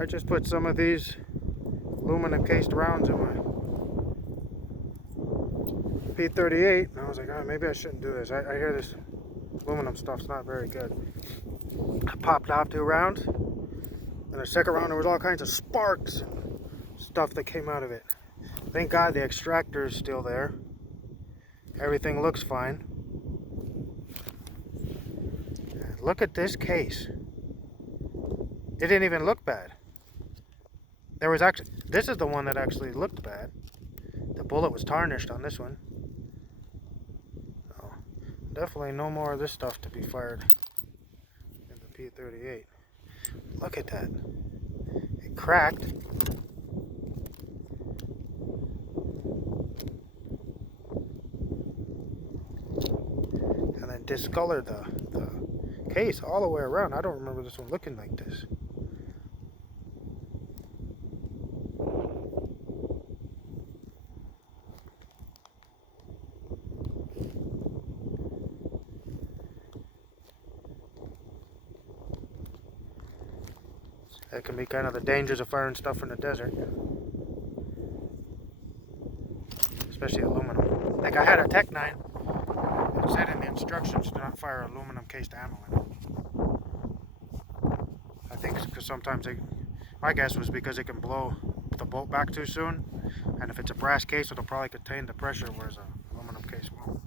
I just put some of these aluminum cased rounds in my P38, and I was like, oh, maybe I shouldn't do this. I hear this aluminum stuff's not very good. I popped off 2 rounds, and the second round there was all kinds of sparks and stuff that came out of it. Thank God the extractor is still there. Everything looks fine. And look at this case. It didn't even look bad. There was actually, this is the one that actually looked bad. The bullet was tarnished on this one. So, definitely no more of this stuff to be fired in the P38. Look at that. It cracked. And then discolored the case all the way around. I don't remember this one looking like this. That can be kind of the dangers of firing stuff from the desert. Especially aluminum. Like I had a Tech 9. It said in the instructions to not fire aluminum cased ammo in it. I think because sometimes my guess was because it can blow the bolt back too soon. And if it's a brass case, it'll probably contain the pressure, whereas an aluminum case won't.